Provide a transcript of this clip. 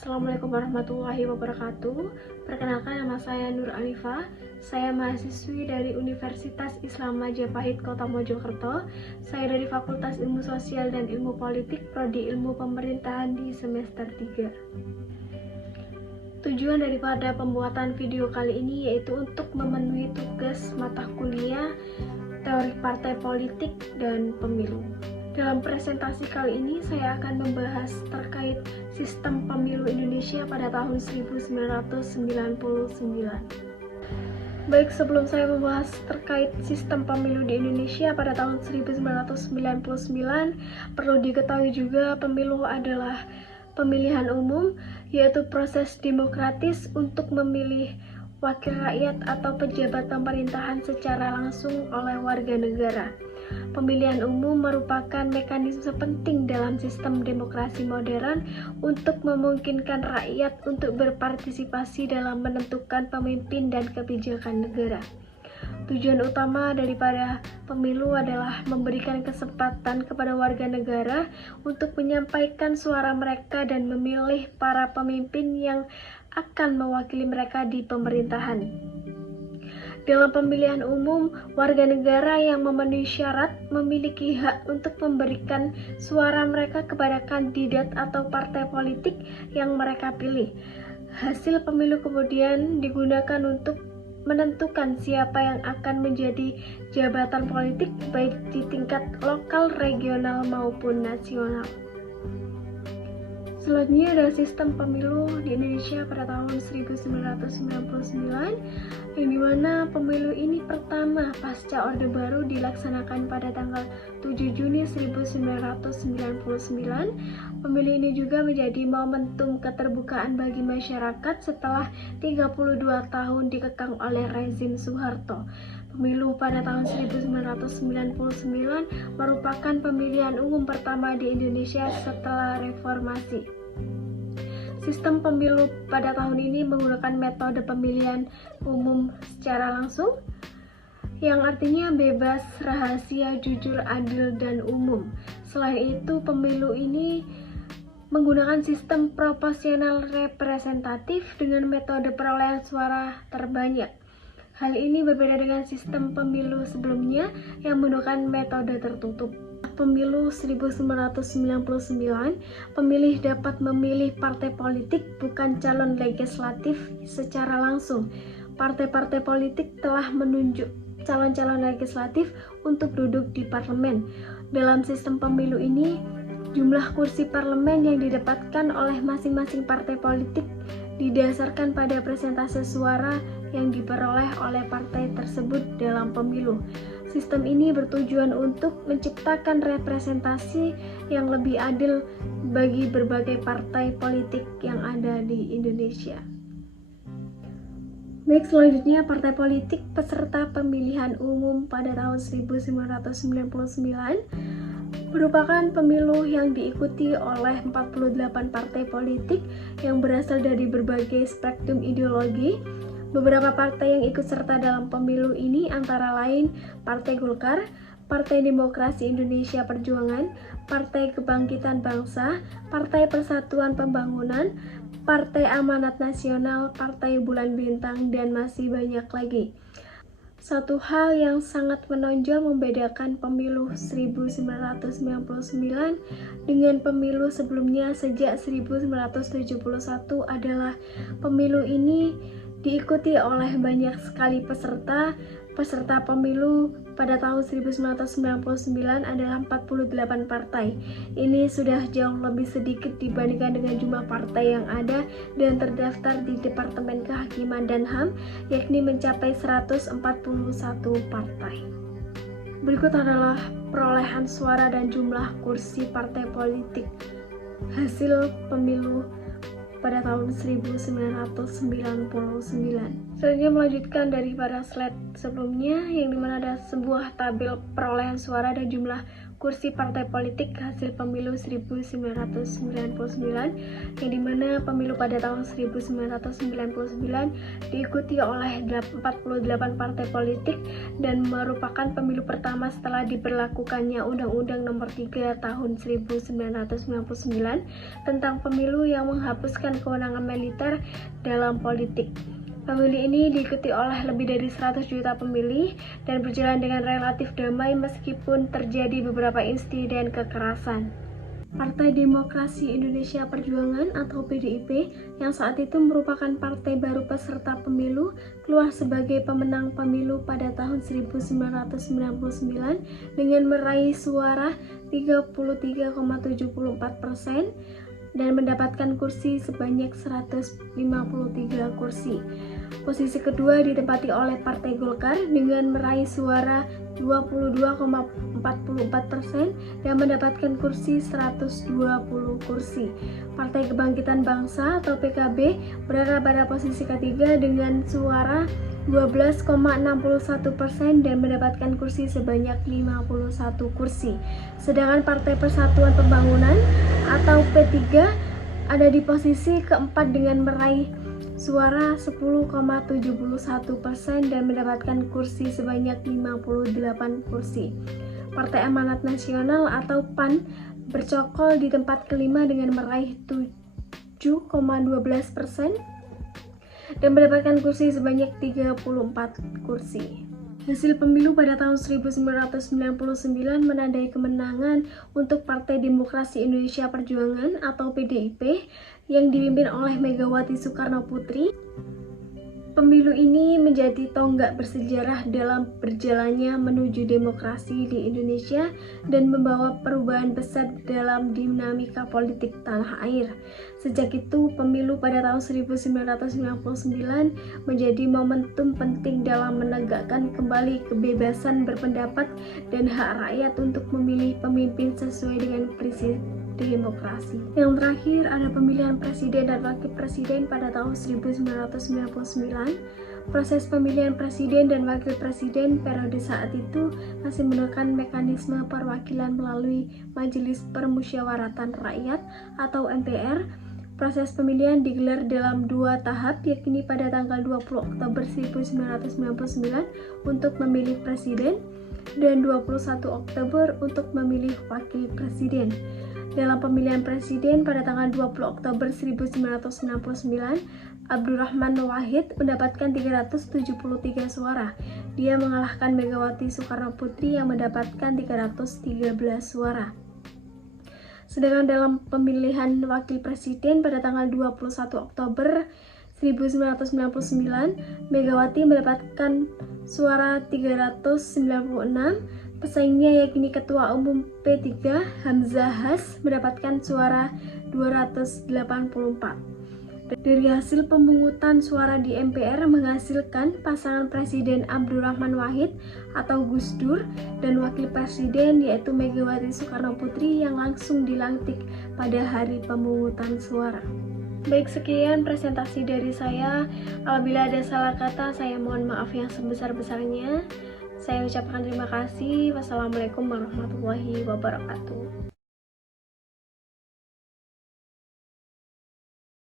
Assalamualaikum warahmatullahi wabarakatuh. Perkenalkan, nama saya Nur Alifa. Saya mahasiswi dari Universitas Islam Majapahit Kota Mojokerto. Saya dari Fakultas Ilmu Sosial dan Ilmu Politik, Prodi Ilmu Pemerintahan di semester 3. Tujuan daripada pembuatan video kali ini yaitu untuk memenuhi tugas mata kuliah Teori Partai Politik dan Pemilu. Dalam presentasi kali ini saya akan membahas terkait sistem pemilu Indonesia pada tahun 1999. Baik, sebelum saya membahas terkait sistem pemilu di Indonesia pada tahun 1999, perlu diketahui juga pemilu adalah pemilihan umum, yaitu proses demokratis untuk memilih wakil rakyat atau pejabat pemerintahan secara langsung oleh warga negara. Pemilihan umum merupakan mekanisme penting dalam sistem demokrasi modern untuk memungkinkan rakyat untuk berpartisipasi dalam menentukan pemimpin dan kebijakan negara. Tujuan utama daripada pemilu adalah memberikan kesempatan kepada warga negara untuk menyampaikan suara mereka dan memilih para pemimpin yang akan mewakili mereka di pemerintahan. Dalam pemilihan umum, warga negara yang memenuhi syarat memiliki hak untuk memberikan suara mereka kepada kandidat atau partai politik yang mereka pilih. Hasil pemilu kemudian digunakan untuk menentukan siapa yang akan menjadi jabatan politik baik di tingkat lokal, regional maupun nasional. Selanjutnya adalah sistem pemilu di Indonesia pada tahun 1999, yang dimana pemilu ini pertama pasca Orde Baru dilaksanakan pada tanggal 7 Juni 1999. Pemilu ini juga menjadi momentum keterbukaan bagi masyarakat setelah 32 tahun dikekang oleh rezim Soeharto. Pemilu pada tahun 1999 merupakan pemilihan umum pertama di Indonesia setelah reformasi. Sistem pemilu pada tahun ini menggunakan metode pemilihan umum secara langsung, yang artinya bebas, rahasia, jujur, adil, dan umum. Selain itu, pemilu ini menggunakan sistem proporsional representatif dengan metode perolehan suara terbanyak. Hal ini berbeda dengan sistem pemilu sebelumnya yang menggunakan metode tertutup. Pemilu 1999, pemilih dapat memilih partai politik bukan calon legislatif secara langsung. Partai-partai politik telah menunjuk calon-calon legislatif untuk duduk di parlemen. Dalam sistem pemilu ini, jumlah kursi parlemen yang didapatkan oleh masing-masing partai politik didasarkan pada persentase suara yang diperoleh oleh partai tersebut dalam pemilu. Sistem ini bertujuan untuk menciptakan representasi yang lebih adil bagi berbagai partai politik yang ada di Indonesia. Baik, selanjutnya partai politik peserta pemilihan umum pada tahun 1999 merupakan pemilu yang diikuti oleh 48 partai politik yang berasal dari berbagai spektrum ideologi. Beberapa partai yang ikut serta dalam pemilu ini antara lain Partai Golkar, Partai Demokrasi Indonesia Perjuangan, Partai Kebangkitan Bangsa, Partai Persatuan Pembangunan, Partai Amanat Nasional, Partai Bulan Bintang, dan masih banyak lagi. Satu hal yang sangat menonjol membedakan pemilu 1999 dengan pemilu sebelumnya sejak 1971 adalah pemilu ini diikuti oleh banyak sekali peserta. Peserta pemilu pada tahun 1999 adalah 48 partai. Ini sudah jauh lebih sedikit dibandingkan dengan jumlah partai yang ada dan terdaftar di Departemen Kehakiman dan HAM, yakni mencapai 141 partai. Berikut adalah perolehan suara dan jumlah kursi partai politik hasil pemilu pada tahun 1999. Selanjutnya melanjutkan daripada slide sebelumnya, yang dimana ada sebuah tabel perolehan suara dan jumlah kursi partai politik hasil pemilu 1999, yang dimana pemilu pada tahun 1999 diikuti oleh 48 partai politik dan merupakan pemilu pertama setelah diberlakukannya Undang-Undang Nomor 3 Tahun 1999 tentang pemilu yang menghapuskan kewenangan militer dalam politik. Pemilu ini diikuti oleh lebih dari 100 juta pemilih dan berjalan dengan relatif damai meskipun terjadi beberapa insiden kekerasan. Partai Demokrasi Indonesia Perjuangan atau PDIP yang saat itu merupakan partai baru peserta pemilu keluar sebagai pemenang pemilu pada tahun 1999 dengan meraih suara 33,74% dan mendapatkan kursi sebanyak 153 kursi. Posisi kedua ditempati oleh Partai Golkar dengan meraih suara 22,44% dan mendapatkan kursi 120 kursi. Partai Kebangkitan Bangsa atau PKB berada pada posisi ketiga dengan suara 12,61% dan mendapatkan kursi sebanyak 51 kursi. Sedangkan Partai Persatuan Pembangunan atau P3 ada di posisi keempat dengan meraih suara 10,71% dan mendapatkan kursi sebanyak 58 kursi. Partai Amanat Nasional atau PAN bercokol di tempat kelima dengan meraih 7,12% dan mendapatkan kursi sebanyak 34 kursi. Hasil pemilu pada tahun 1999 menandai kemenangan untuk Partai Demokrasi Indonesia Perjuangan atau PDIP yang dipimpin oleh Megawati Soekarnoputri. Pemilu ini menjadi tonggak bersejarah dalam berjalannya menuju demokrasi di Indonesia dan membawa perubahan besar dalam dinamika politik tanah air. Sejak itu, pemilu pada tahun 1999 menjadi momentum penting dalam menegakkan kembali kebebasan berpendapat dan hak rakyat untuk memilih pemimpin sesuai dengan prinsip demokrasi. Yang terakhir ada pemilihan presiden dan wakil presiden pada tahun 1999. Proses pemilihan presiden dan wakil presiden periode saat itu masih menggunakan mekanisme perwakilan melalui Majelis Permusyawaratan Rakyat atau MPR. Proses pemilihan digelar dalam 2 tahap, yakni pada tanggal 20 Oktober 1999 untuk memilih presiden dan 21 Oktober untuk memilih wakil presiden. Dalam pemilihan presiden pada tanggal 20 Oktober 1999, Abdurrahman Wahid mendapatkan 373 suara. Dia mengalahkan Megawati Soekarnoputri yang mendapatkan 313 suara. Sedangkan dalam pemilihan wakil presiden pada tanggal 21 Oktober 1999, Megawati mendapatkan suara 396. Pesaingnya yakni Ketua Umum P3 Hamzah Has mendapatkan suara 284. Dari hasil pemungutan suara di MPR menghasilkan pasangan Presiden Abdurrahman Wahid atau Gus Dur dan Wakil Presiden yaitu Megawati Soekarnoputri yang langsung dilantik pada hari pemungutan suara. Baik, sekian presentasi dari saya. Apabila ada salah kata, saya mohon maaf yang sebesar-besarnya. Saya ucapkan terima kasih. Wassalamualaikum warahmatullahi wabarakatuh.